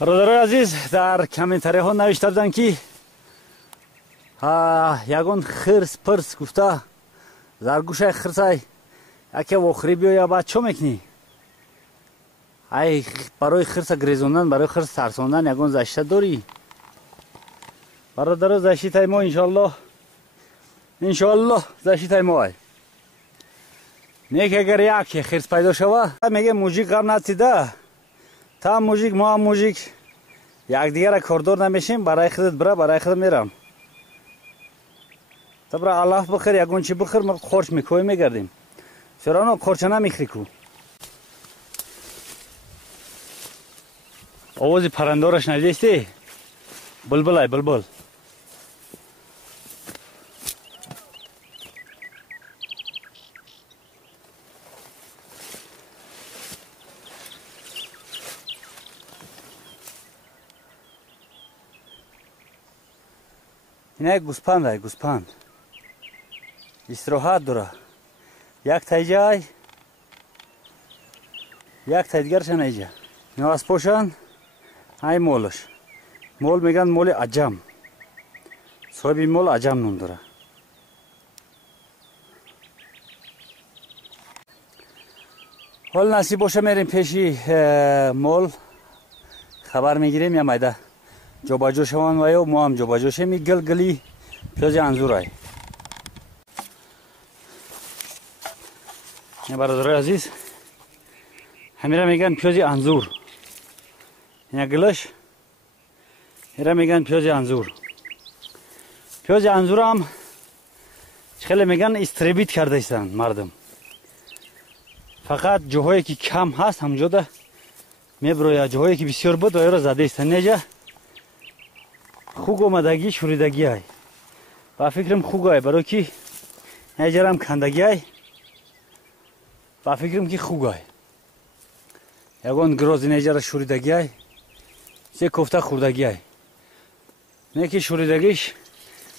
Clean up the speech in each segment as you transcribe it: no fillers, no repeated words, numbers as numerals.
برادرای عزیز در کامنتاری ها نوشته بودن که یگان خرس پرس گفته زرگوشای خرسای یکی واخری بیا یا بعد چو میکنی؟ ای برای خرس گریزوندن برای خرس ترساندن یگان زشته داری؟ برادرها زشته ما انشالله زشته ما ای نیک اگر یک خرس پیدا شوه میگه موجیک غم نتیده تا هم موجیک ما هم موجیک یک دیگر را کاردار نمیشیم برای خودت بره برای خودت میرم تا برای الله بخیر یگون چی بخیر ما خورش میکوی میگردیم چرا خورچه نمیخری کو آوازی پرندارش نجستی بلبل ای بلبل اینه گوسپند ای گوسپند استراحت داره یک تایجای یک تایدگرش نیجا اینا از پوشن های مولش مول میگن مول عجم صاحبی مول عجم نام داره حال نصیب باشه میریم پیشی مول خبر میگیریم یا مایده جابجا شوان و ما هم جابجا شیم گلی پیاز انزور های این برادرای عزیز همیره میگن پیاز انزور این گلش همیره میگن پیاز انزور پیاز انزور هم خیلی میگن استریبیت کرده ایستن مردم فقط جاهایی که کم هست همونجا ده میبروی جاهایی که بسیار بود و را زده ایستن نیجا خوگ اومدگی شوریدگی های با فکرم خوگ های برای که نیجرم کندگی های با فکرم که خوگ های یگان گرازی نیجر شوریدگی های سه کفته خوردگی های نه که شوریدگیش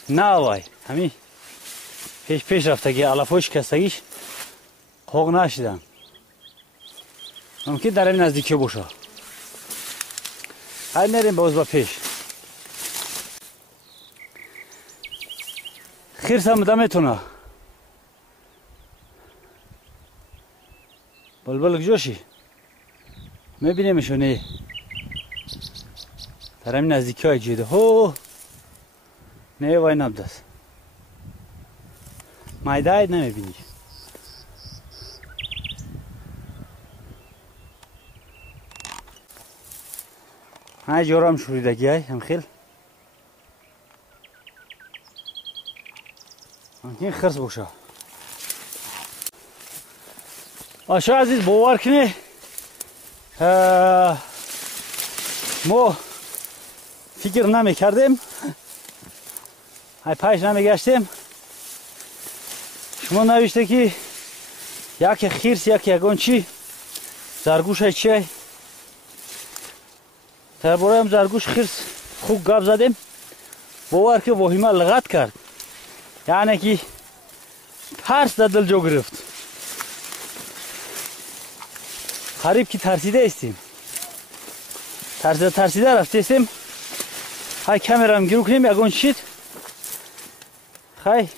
نه آوای همین پیش رفتگی علفوش کستگیش خوگ نشیدن ممکن در این نزدیکی باشه های میریم باز با پیش خیرس هم ده میتونه بلبل کجاشی میبینیمشونه در همین نزدیکی های جیده هو نه وای نبدست مایده اید نمیبینی های جورا هم شوریدگی های هم خیل ممکن خرس باشه آشا عزیز باور کنی ما فکر نمی کردیم های پیش نمی گشتیم شما نوشته که یک خیرس یک یگان چی زرگوش های چی های تا برای هم زرگوش خیرس خوب گپ زدیم باور که واهیمه لغت کرد یعنی که ترس در دل جا گرفت قریب که ترسیده استیم ترسیده رفتیم های کامرا هم گیرو کنیم یگان شید خیلی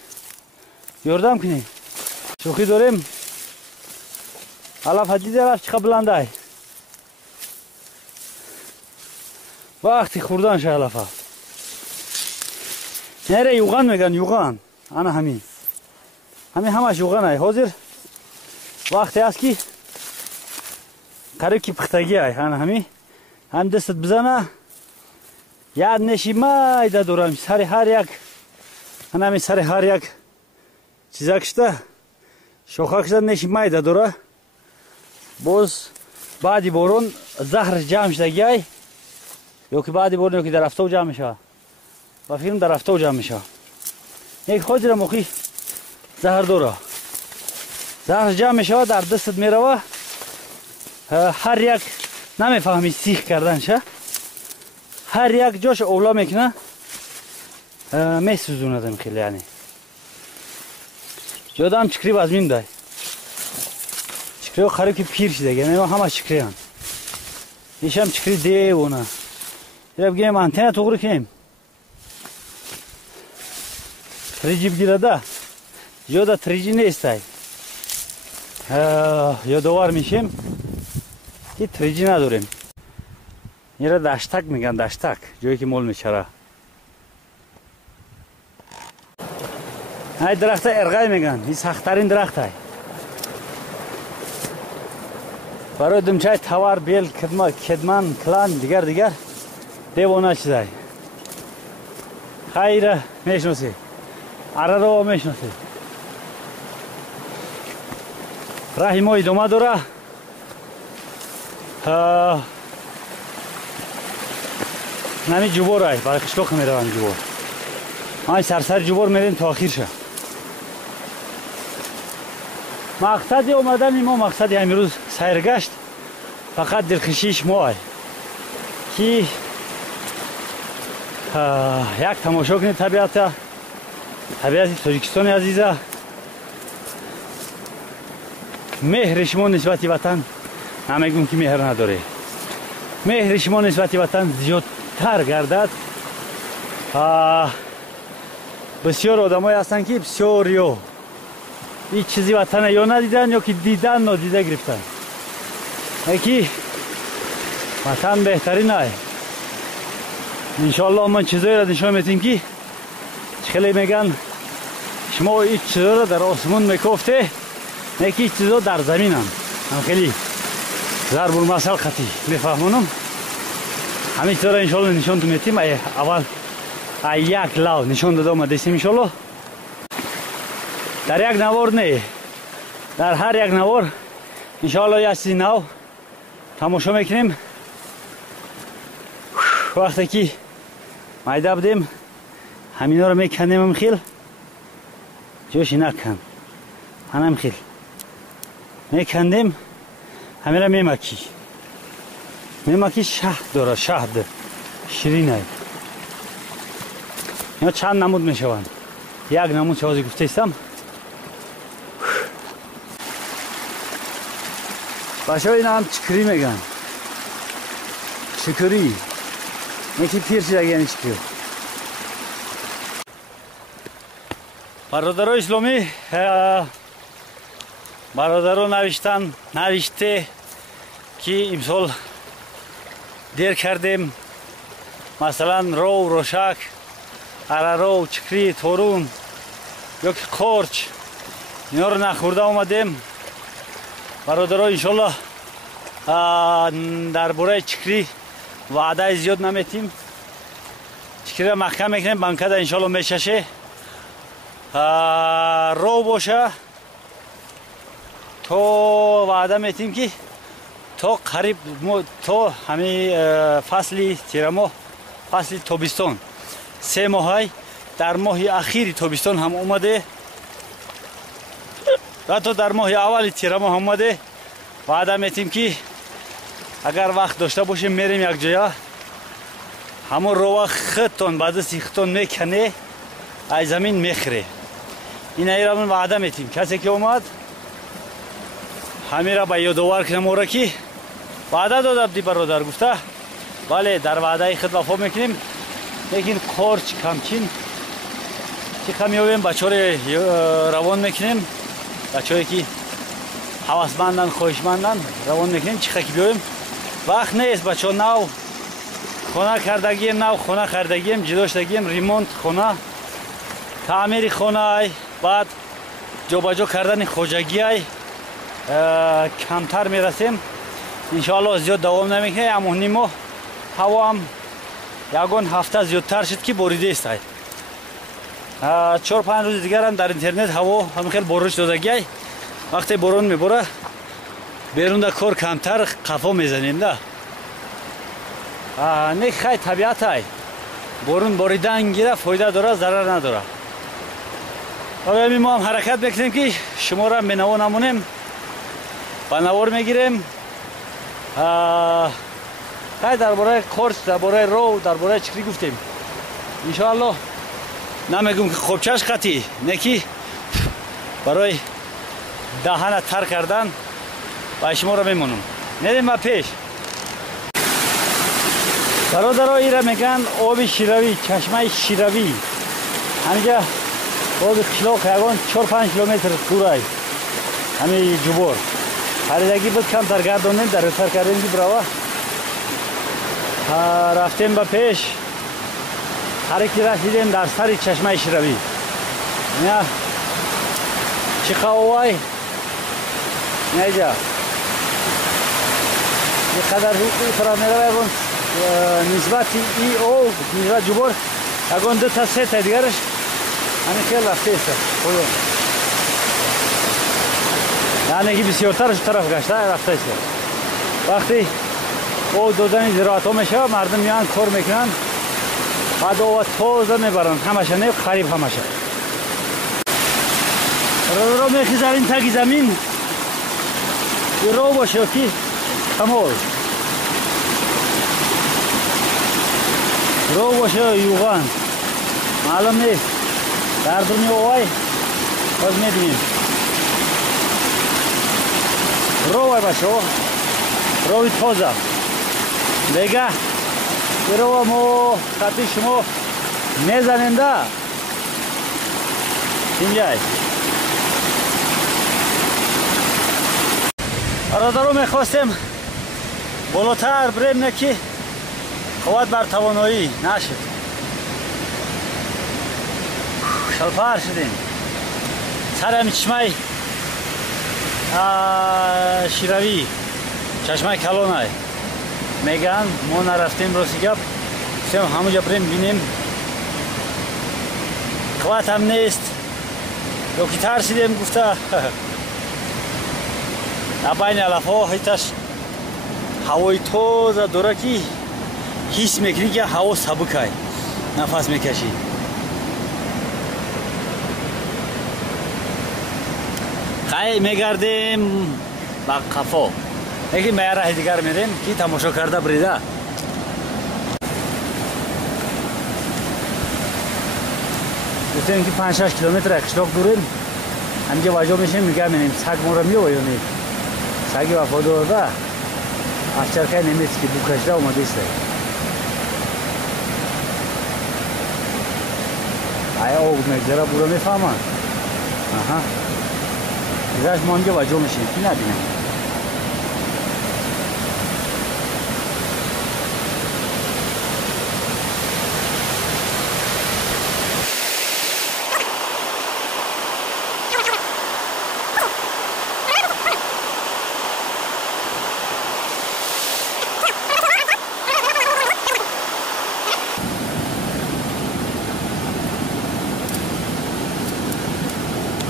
یاردم کنیم شوخی داریم علف حدیده رفت چقدر بلنده های وقتی خوردن شه علفه نره یوغان میگن یوغان انا همین همش یوغان های حاضر وقتی هست که قریب که پختگی های همین هم دستت بزنه یاد نشی مایده دورم سر هر یک همین سر هر یک چیزا کشته شوخه کشته نشی مایده دوره باز بعدی بارون زهر جمع شدگی های یا که بعدی بارون یا که در هفته جمع میشه و فیلم در هفته جمع میشه یک خودی را موقعی زهر دوره زهر جمع میشه در دستت میروه هر یک نمیفهمی سیخ کردن شه هر یک جاش اولا میکنه میسوزوندم خیلی یعنی جادم چکری بازمین دای چکری خریب که پیر شده گه نه همه چکری هم نیشم چکری دیونه ира бигем антенна тугру кунем. Триджи бигирада. Ёда триджи нестай. Ёдовар мишем ки триджи надорем. ира даштак меган, даштак, ҷое ки мол мечара. ай дарахта эрғай меган, ин сахттарин дарахтай. барои думчаи тавар, бел, кедман, клан, дигар девона чизай. хайра мешноси, араро мешноси. раҳи мо идома дора. нами ҷуборай, ба қишлоқ меравам ҷубор. ай сарсари ҷубор мерем то охирша. мақсади омадани мо, мақсади ҳамин рӯз сайргашт фақат дилхушии шумоай ки як тамошо кунед табиати Тоҷикистони азиза. меҳри шумо нисбати ватан, намегӯм ки меҳр надоре, меҳри шумо нисбати ватан зиёдтар гардад. бисёр одамое ҳастанд ки бисёр ё ҳеҷ чизи ватана ё надидан, ё ки дидан нодида гирифтанд. ки ватан беҳтарин ай. иншоаллоҳ ман чизоеро нишон медиҳем ки хеле меган шумо ин чизоро дар осмон мекофте, не ки чизо дар заминам. хеле зарбулмасал қатӣ мефаҳмонам. ҳамин чизоро иншоаллоҳ нишонтон медиҳем. аввал як лав нишон дода омадастем иншоаллоҳ. дар як навор не, дар ҳар як навор иншоаллоҳ як чизи нав тамошо мекунем. вақте ки майда будем ҳаминоро мекандем, амхел ҷӯши накан, ҳанамхел мекандем, ҳамира мемакӣ шаҳд дорад, шаҳд ширинай. ё чанд намуд мешаванд. як намуд ҳозир гуфтаистам. бачаҳо инам чикрӣ меган. чикрӣ неки пирчи дагияни чикрӣ. бародарои исломӣ, бародаро навиште ки имсол дер кардем. масалан ров, рошак, араров, чикрӣ, торун ё ки қорч, иноро нахӯрда омадем. бародаро иншоаллоҳ дар бораи чикрӣ ваъдаи зиёд наметим. чикрира маҳкам мекунем, банкада иншоаллоҳ мешаше. ров боша то ваъда метим ки то қариб то ҳамин фасли тирамоҳ, фасли тобистон 3 моҳай, дар моҳи ахири тобистон ҳам омаде, ҳатто дар моҳи аввали тирамоҳ омаде. ваъда метим ки агар вақт дошта бошем мерем якҷоя, ҳамон рова худтон ба дасти худтон мекане, аз замин мехӯре. инаира ваъда метим. касе ки омад ҳамира ба ёдовар кунам ора ки ваъда дода буди бародар гуфта. бале, дар ваъдаи худ вафо мекунем. лекин қорч камчин ки камёбем бачаҳоро равон мекунем. бачаҳое ки ҳавасмандан, хоҳишмандан равон мекунем. чиха ки биёем вақт нест. бачаҳо нав хона кардагием, нав хона хардагием, ҷудо шудагием, ремонт хона, таъмири хонаай, баъд ҷобаҷо кардани хоҷагиай камтар мерасем. иншоаллоҳ зиёд давом намекунем. амоҳни моҳ ҳавоам ягон ҳафта зиёдтар шуд ки боридестай. 4-5 рӯзи дигарам дар интернет ҳаво ҳамихел бориш додагиай. вақте борон мебора берунда кор камтар қафо мезанем да. не хай табиатай. борун боридан гира фоида дора, зарар надора. ҳамин мо ҳам ҳаракат мекунем ки шуморо бенаво намонем. ба навор мегирем. хай дар бораи қорч, дар бораи ров, дар бораи чикрӣ гуфтем. иншоаллоҳ намегӯм ки хобчаш қатӣ, не ки барои даҳана тар кардан ба шуморо мемонам. мерем ба пеш. برادرها ایره میگن آب شیروی، چشمه شیروی. همینجا باز قشلاق یگان 4-5 کیلومتر دورای همین جبور. خریدگی بود کمتر گردانیم در اتر کردیم که براوه رفتیم به پیش حرکی رسیدیم در سر چشمه شیروی. نه چی قوای نیجا یه قدر فرا میروه نسبت ای او نسبت جبور اگون 2 تا 3 تا دیگرش همین خیلی رفته است خوبه. یعنی که بسیارترش طرف گشته رفته است. وقتی او دادن زراعت ها میشه مردم میان کار میکنن بعد او تازه میبرن همشه نه قریب همشه رو میخیزارین تاکی زمین رو باشه که کمال رو باشه یوغان معلوم نیست در دنیا وای باز میبینیم رو وای باشه روی تازه دیگه رو ما خطی شما میزننده اینجای برادرو میخواستیم بالاتر بریم نکی قوت بر توانایی نشد شلپر شدیم سر همی چشمه شیروی چشمه کلانه میگن ما نرفتیم راستی گپ سیم همونجا بریم بینیم قوت هم نیست یا که ترسیدیم گفته بین علف ها هیتش هوای تازه داره که حس میکنی که هوا سبک های نفس میکشی. خیلی میگردیم با قفا یکی میاره دیگر میریم که تماشا کرده بریده گفتیم که 5-6 کیلومتر قشلاق دوریم همینجا واجه میشیم میگه میریم سگ ما رو میو یا نید سگی وفادار ده از چرکه نمیست که بو کشده اومده است آیا او مگذره برو میفهمن آها ازش ما اینجا واجه میشیم که نبینم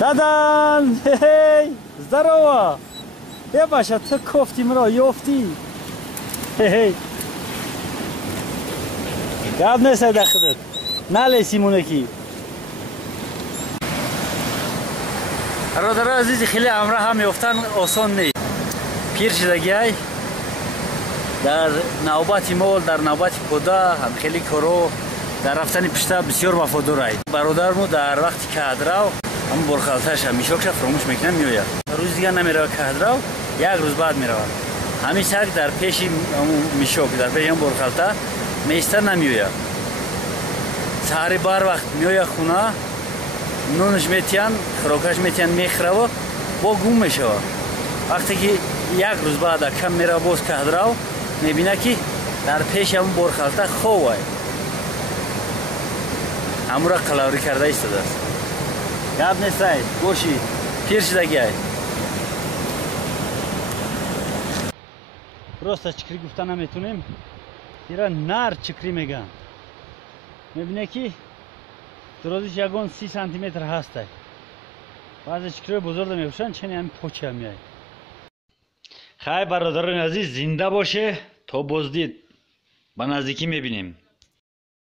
دادن هی здорово я баша تو کوفتی مرا یافتی هی گاب نسه دخلت ناله سیمونه کی برادر عزیز خیلی امره هم یافتن آسان نیست پیر شدگی در نوبت مال در نوبت پودا هم خیلی کارو در رفتن پشتا بسیار وفادار برادرمو در وقتی که ادراو هم برخالتش هم میشوکش فراموش میکنم میوید روز دیگه نمیره کهدراو یک روز بعد میره همین سگ در پیشی میشوک در پیشی هم برخالته میسته نمیوید سهری بار وقت میوید خونه نونش میتین خراکش میتین میخره و با گم میشه وقتی که یک روز بعد کم میره باز کهدراو میبینه که در پیش هم برخالته خواه همون را قلاوری کرده ایستاده است گاب نیست رای گوشی پیر شدگی های راست چکری گفتن نمیتونیم ایرا نر چکری میگن میبینه که درازش یگان 30 سانتیمتر هست بعضی چکری بزرگ میباشن چنین هم پوچه هم میای خیلی برادران عزیز زنده باشه تا بازدید با نزدیکی میبینیم